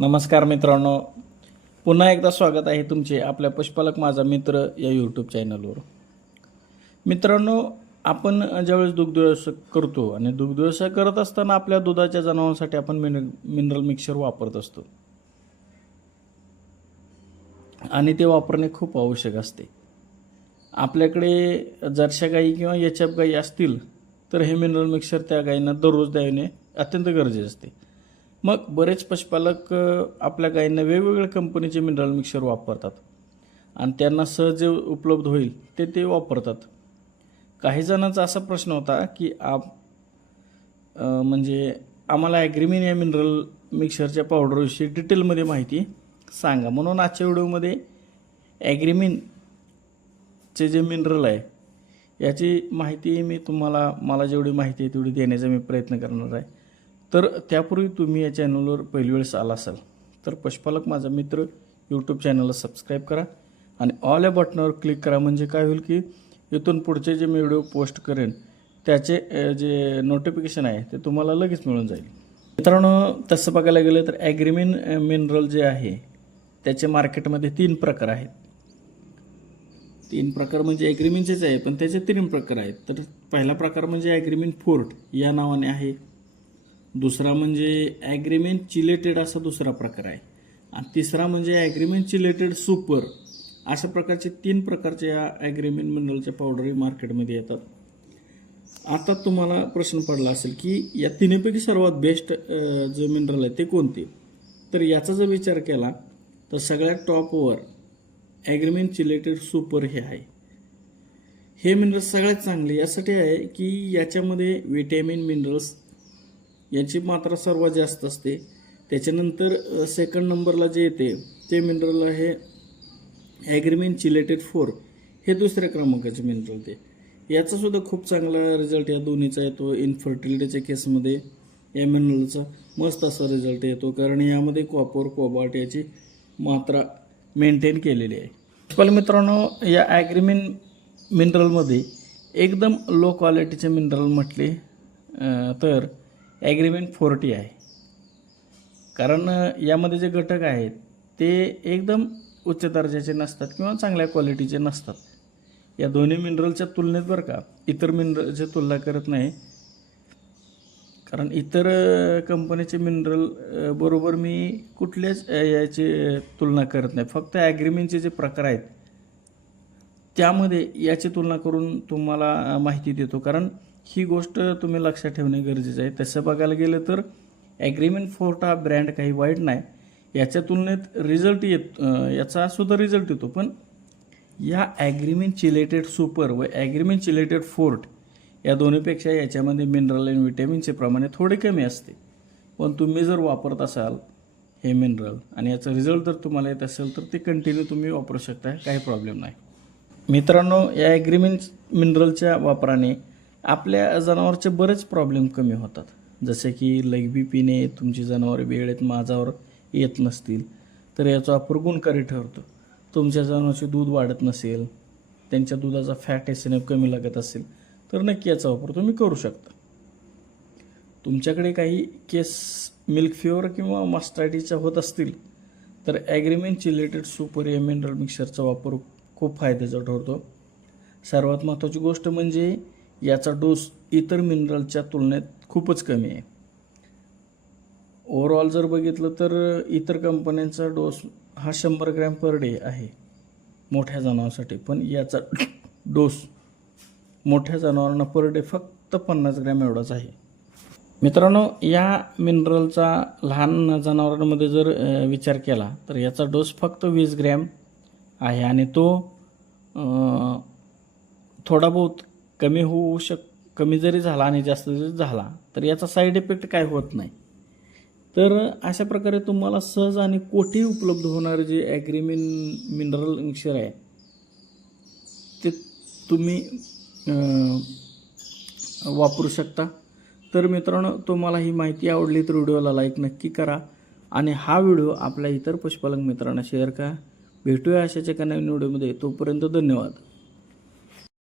नमस्कार मित्रांनो. पुन्हा एकदा स्वागत आहे तुमचे आपल्या पशुपालक माझा मित्र या यूट्यूब चॅनलवर मित्रांनो आपण ज्यावेळेस दुग्ध व्यवसाय करतो आणि दुग्ध व्यवसाय करत असताना आपल्या दुधाच्या जनावरांसाठी आपण मिन मिनरल मिक्सर वापरत असतो. आणि ते वापरणे खूप आवश्यक असते. आपल्याकडे जर्शा गाई किंवा एच एफ गाई असतील तर हे मिनरल मिक्सर त्या गायींना दररोज द्यायने अत्यंत गरजेचे असते. मग बरेच पशुपालक आपल्या गायींना वेगवेगळ्या कंपनीचे मिनरल मिक्सर वापरतात. आणि त्यांना सहज जे उपलब्ध होईल ते ते वापरतात. काही जणांचा असा प्रश्न होता की आप म्हणजे आम्हाला ॲग्रीमिन या मिनरल मिक्सरच्या पावडरविषयी डिटेलमध्ये माहिती सांगा. म्हणून आजच्या व्हिडिओमध्ये ॲग्रीमिनचे जे मिनरल आहे याची माहिती मी तुम्हाला मला जेवढी माहिती आहे तेवढी देण्याचा मी प्रयत्न करणार आहे. तर त्यापूर्वी तुम्ही या चॅनलवर पहिली वेळेस आला असाल तर पशुपालक माझा मित्र यूट्यूब चॅनलला सबस्क्राईब करा आणि ऑल या बटनावर क्लिक करा. म्हणजे काय होईल की इथून पुढचे जे मी व्हिडिओ पोस्ट करेन त्याचे जे नोटिफिकेशन आहे ते तुम्हाला लगेच मिळून जाईल. मित्रांनो तसं बघायला गेलं तर ॲग्रीमिन मिनरल जे आहे त्याचे मार्केटमध्ये तीन प्रकार आहेत. तीन प्रकार म्हणजे ॲग्रीमिनचेच आहे पण त्याचे तीन प्रकार आहेत. तर पहिला प्रकार म्हणजे ॲग्रीमिन फोर्ट या नावाने आहे. दुसरा म्हणजे ॲग्रीमेंट चिलेटेड असा दुसरा प्रकार आहे. आणि तिसरा म्हणजे ॲग्रीमेंट चिलेटेड सुपर अशा प्रकारचे तीन प्रकारचे या ॲग्रीमेंट मिनरलच्या पावडरी मार्केटमध्ये येतात. आता तुम्हाला प्रश्न पडला असेल की या तिन्हीपैकी सर्वात बेस्ट जो मिनरल आहे ते कोणते? तर याचा जर विचार केला तर सगळ्यात टॉपवर ॲग्रीमेंट चिलेटेड सुपर हे आहे. हे मिनरल्स सगळ्यात चांगले यासाठी आहे की याच्यामध्ये विटॅमिन मिनरल्स याची मात्रा सर्वात जास्त असते. त्याच्यानंतर सेकंड नंबरला जे येते ते मिनरल आहे ॲग्रीमिन चिलेटेड फोर हे दुसऱ्या क्रमांकाचे मिनरल ते. याचासुद्धा खूप चांगला रिझल्ट या दोन्हीचा येतो. इनफर्टिलिटीच्या केसमध्ये या मिनरलचा मस्त असा रिझल्ट येतो. कारण यामध्ये कॉपर कोबाट याची मात्रा मेंटेन केलेली आहे. पण मित्रांनो या ॲग्रीमिन मिनरलमध्ये एकदम लो क्वालिटीचे मिनरल म्हटले तर ॲग्रीमेंट फोर्टी आहे. कारण यामध्ये जे घटक आहेत ते एकदम उच्च दर्जाचे नसतात किंवा चांगल्या क्वालिटीचे नसतात. या दोन्ही मिनरलच्या तुलनेत बरं का इतर मिनरलची तुलना करत नाही. कारण इतर कंपनीचे मिनरल बरोबर मी कुठल्याच याची तुलना करत नाही. फक्त ॲग्रीमेंटचे जे प्रकार आहेत त्यामध्ये याची तुलना करून तुम्हाला माहिती देतो. कारण ही गोष्ट तुम्ही लक्षात ठेवणे गरजेचं आहे. तसं बघायला गेलं तर ॲग्रीमेंट फोर्ट हा ब्रँड काही वाईट नाही. याच्या तुलनेत रिझल्ट येत याचा सुद्धा रिझल्ट येतो. पण या ॲग्रीमेंट चिलेटेड सुपर व ॲग्रीमेंट चिलेटेड फोर्ट या दोन्हीपेक्षा याच्यामध्ये मिनरल आणि विटॅमिनचे प्रमाण थोडे कमी असते. पण तुम्ही जर वापरत असाल हे मिनरल आणि याचा रिझल्ट जर तुम्हाला येत असेल तर ते कंटिन्यू तुम्ही वापरू शकता. काही प्रॉब्लेम नाही. मित्रांनो या ॲग्रीमेंट मिनरलच्या वापराने आपल्या जनावरचे बरेच प्रॉब्लेम कमी होतात. जसे की लघवी पिणे तुमची जनावरे वेळेत माझावर येत नसतील तर याचा वापर गुणकारी ठरतो. तुमच्या जनावरचे दूध वाढत नसेल त्यांच्या दुधाचा फॅट एस कमी लागत असेल तर नक्की याचा वापर तुम्ही करू शकता. तुमच्याकडे काही केस मिल्क फिवर किंवा मास्टायटीच्या होत असतील तर ॲग्रीमेंट चिलेटेड सुपर या मिनरल मिक्सरचा वापर खूप फायद्याचा ठरतो. सर्वात महत्त्वाची गोष्ट म्हणजे याचा डोस इतर मिनरलच्या तुलनेत खूपच कमी आहे. ओव्हरऑल जर बघितलं तर इतर कंपन्यांचा डोस हा शंभर ग्रॅम पर डे आहे मोठ्या जनावरांसाठी. पण याचा डोस मोठ्या जनावरांना पर डे फक्त पन्नास ग्रॅम एवढाच आहे. मित्रांनो या मिनरलचा लहान जनावरांमध्ये जर विचार केला तर याचा डोस फक्त वीस ग्रॅम आहे आणि तो थोडा बहुत कमी होऊ शक कमी जरी झाला आणि जास्त जरी झाला तर याचा साईड इफेक्ट काय होत नाही. तर अशा प्रकारे तुम्हाला सहज आणि कोठी उपलब्ध होणारे जे ॲग्रीमिन मिनरल मिक्सर आहे ते तुम्ही वापरू शकता. तर मित्रांनो तुम्हाला ही माहिती आवडली तर व्हिडिओला लाईक नक्की करा. आणि हा व्हिडिओ आपल्या इतर पशुपालक मित्रांना शेअर करा. भेटूया अशाच्या एका नवीन व्हिडिओमध्ये तोपर्यंत धन्यवाद.